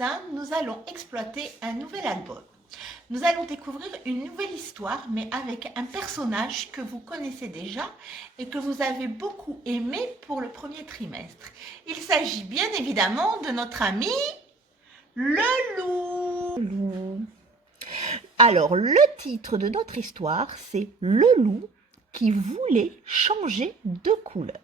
matin, nous allons exploiter un nouvel album. Nous allons découvrir une nouvelle histoire, mais avec un personnage que vous connaissez déjà et que vous avez beaucoup aimé pour le premier trimestre. Il s'agit bien évidemment de notre ami le loup. Alors, le titre de notre histoire, c'est Le loup qui voulait changer de couleur.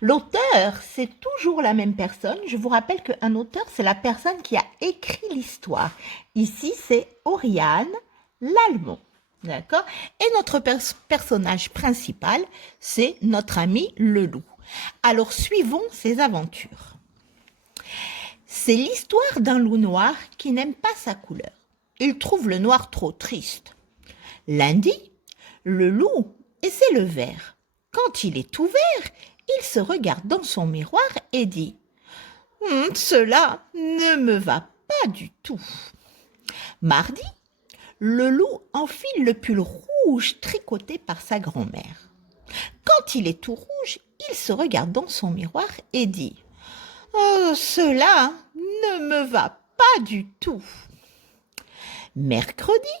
L'auteur, c'est toujours la même personne. Je vous rappelle qu'un auteur, c'est la personne qui a écrit l'histoire. Ici, c'est Oriane Lallemont. D'accord? Et notre personnage principal, c'est notre ami le loup. Alors, suivons ses aventures. C'est l'histoire d'un loup noir qui n'aime pas sa couleur. Il trouve le noir trop triste. Lundi, le loup essaie le vert. Quand il est tout vert, il se regarde dans son miroir et dit « Cela ne me va pas du tout. » Mardi, le loup enfile le pull rouge tricoté par sa grand-mère. Quand il est tout rouge, il se regarde dans son miroir et dit « Cela ne me va pas du tout. » Mercredi,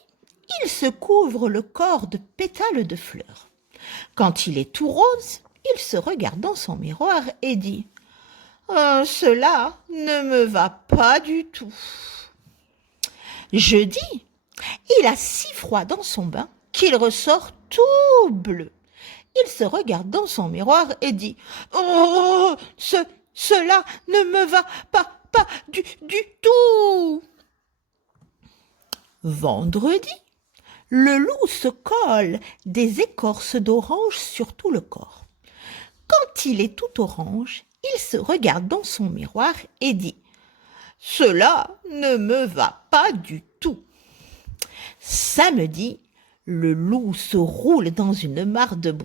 il se couvre le corps de pétales de fleurs. Quand il est tout rose, il se regarde dans son miroir et dit « Cela ne me va pas du tout. » Jeudi, il a si froid dans son bain qu'il ressort tout bleu. Il se regarde dans son miroir et dit « cela ne me va pas du tout. » Vendredi, le loup se colle des écorces d'orange sur tout le corps. Quand il est tout orange, il se regarde dans son miroir et dit « Cela ne me va pas du tout. » Samedi, le loup se roule dans une mare de boue.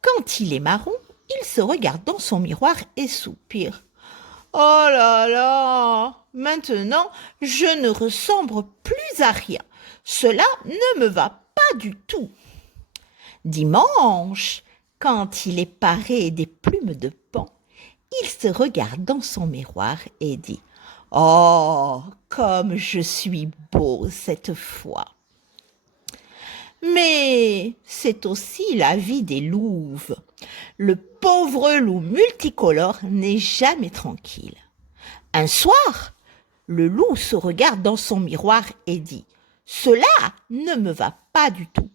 Quand il est marron, il se regarde dans son miroir et soupire. « Oh là là, maintenant je ne ressemble plus à rien. Cela ne me va pas du tout. » Dimanche, quand il est paré des plumes de paon, il se regarde dans son miroir et dit « Oh, comme je suis beau cette fois. » Mais c'est aussi la vie des louves. Le pauvre loup multicolore n'est jamais tranquille. Un soir, le loup se regarde dans son miroir et dit « Cela ne me va pas du tout.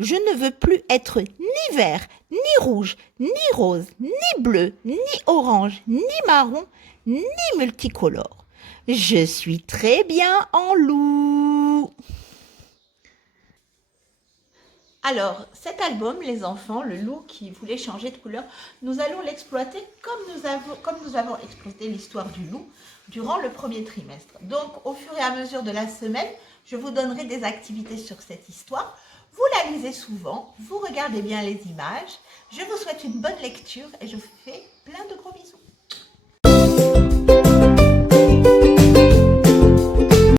Je ne veux plus être ni vert, ni rouge, ni rose, ni bleu, ni orange, ni marron, ni multicolore. Je suis très bien en loup. » Alors, cet album, les enfants, le loup qui voulait changer de couleur, nous allons l'exploiter comme nous avons exploité l'histoire du loup durant le premier trimestre. Donc, au fur et à mesure de la semaine, je vous donnerai des activités sur cette histoire. Vous la lisez souvent, vous regardez bien les images. Je vous souhaite une bonne lecture et je vous fais plein de gros bisous.